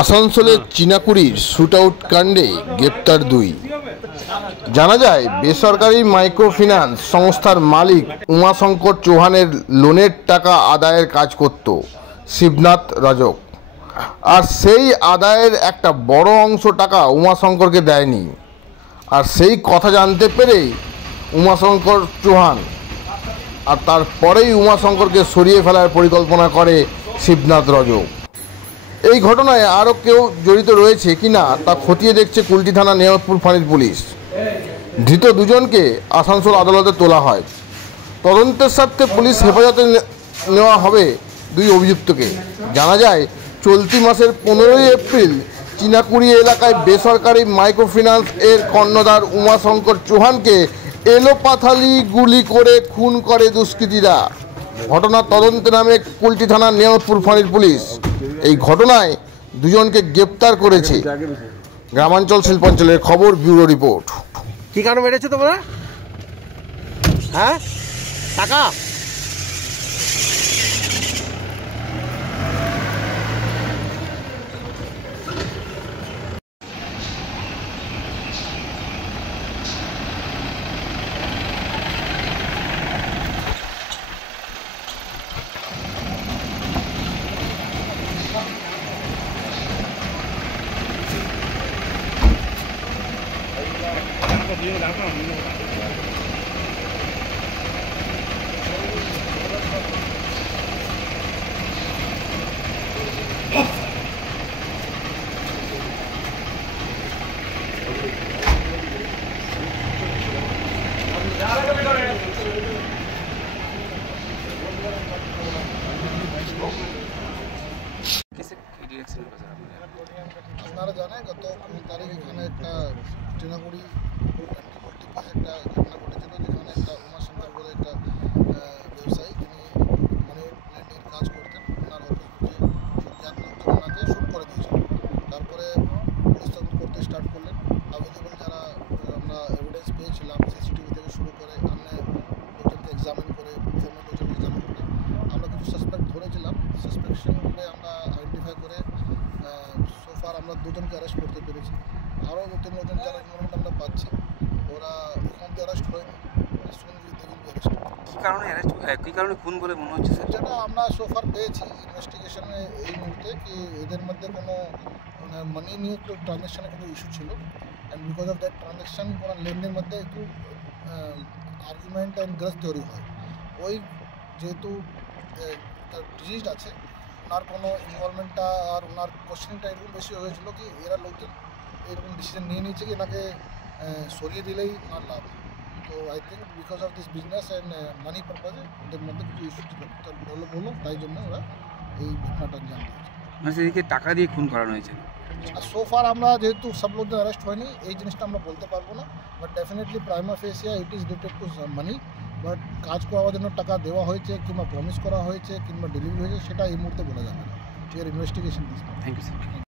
আসানসোলের চিনাকুড়ির শুটআউট কাণ্ডে গ্রেপ্তার দুই। জানা যায়, বেসরকারি মাইক্রোফিন্যান্স সংস্থার মালিক উমাশঙ্কর চৌহানের লোনের টাকা আদায়ের কাজ করত শিবনাথ রজক, আর সেই আদায়ের একটা বড় অংশ টাকা উমাশঙ্করকে দেয়নি। আর সেই কথা জানতে পেরেই উমাশঙ্কর চৌহান আর তারপরেই উমাশঙ্করকে সরিয়ে ফেলার পরিকল্পনা করে শিবনাথ রজক। এই ঘটনায় আরও কেউ জড়িত রয়েছে কিনা তা খতিয়ে দেখছে কুলটি থানা নেওয়াজপুর ফাঁড়ির পুলিশ। ধৃত দুজনকে আসানসোল আদালতে তোলা হয়। তদন্তের স্বার্থে পুলিশ হেফাজতে নেওয়া হবে দুই অভিযুক্তকে। জানা যায়, চলতি মাসের 15 এপ্রিল চিনাকুড়ি এলাকায় বেসরকারি মাইক্রোফিন্যান্স এর কর্ণধার উমাশঙ্কর চৌহানকে এলোপাথালি গুলি করে খুন করে দুষ্কৃতীরা। ঘটনার তদন্তে নামে কুলটি থানার নেওয়াজপুর ফাঁড়ির পুলিশ। এই ঘটনায় দুজনকে গ্রেপ্তার করেছে। গ্রামাঞ্চল শিল্পাঞ্চলের খবর, ব্যুরো রিপোর্ট। কি কারণে মেরেছো তোমরা? হ্যাঁ, টাকা আপনারা জানেন, গত 15 তারিখ এখানে একটা চিনাকুড়ি পাশে একটা ঘটনা ঘটেছিল, যেখানে একটা উমাশঙ্কর বলে একটা ব্যবসায়ী, তিনি মানে ল্যান্ডিং কাজ করতেন, ওনার অফিস বুঝে অজ্ঞাত লোকজন ওনাকে শ্যুট করে দিয়েছিল। তারপরে পুলিশ তদন্ত করতে স্টার্ট করলেন। অ্যাভেলেবল যারা আমরা এভিডেন্স পেয়েছিলাম, সিসিটিভি থেকে শুরু করে আমরা লোকজনকে এক্সামিন করে লোকজনকে এক্সামিন করে আমরা কিছু সাসপেক্ট ধরেছিলাম। সাসপেকশনগুলো আমরা আইডেন্টিফাই করে সোফার আমরা দুজনকে অ্যারেস্ট করতে পেরেছি। আরও 2-3 জন যারা ইনভলভমেন্ট আমরা পাচ্ছি, ওরা এখন অ্যারেস্ট হয়নি। কি কারণে খুন বলে মনে হচ্ছে স্যার? যেটা আমরা সোফার পেয়েছি ইনভেস্টিগেশনে এই মুহূর্তে, কি এদের মধ্যে কোনো মানে মানি নিয়ে একটু ট্রানজ্যাকশানে কোনো ইস্যু ছিল, and because of that transaction কোনো লেনদেনের মধ্যে একটু আর্গুমেন্ট অ্যান্ড গ্রাস তৈরি হয়। ওই যেহেতু ডিজিজ আছে, ওনার কোনো ইনভলভমেন্টটা আর ওনার কোশ্চেনিংটা এরকম বেশি হয়েছিল কি এরা লোকজন এরকম ডিসিশন নিয়ে নিয়েছে কি এনাকে সরিয়ে দিলেই ওনার লাভ। তো I think because of this business and money পারপাজে ওদের মধ্যে কিছু ইস্যু ডেভেলপ হলো, তাই জন্য ওরা এই ঘটনাটা জান দিয়েছে। মানে সেদিকে টাকা দিয়ে খুন করানো হয়েছে। আর সোফার আমরা যেহেতু সব লোকজন অ্যারেস্ট হয়নি, এই জিনিসটা আমরা বলতে পারবো না, but definitely prima facie it is related to money. But কাজ করার জন্য টাকা দেওয়া হয়েছে কিংবা প্রমিস করা হয়েছে কিংবা ডেলিভারি হয়েছে, সেটা এই মুহূর্তে বলা যাবে না। ইনভেস্টিগেশন। Thank you sir.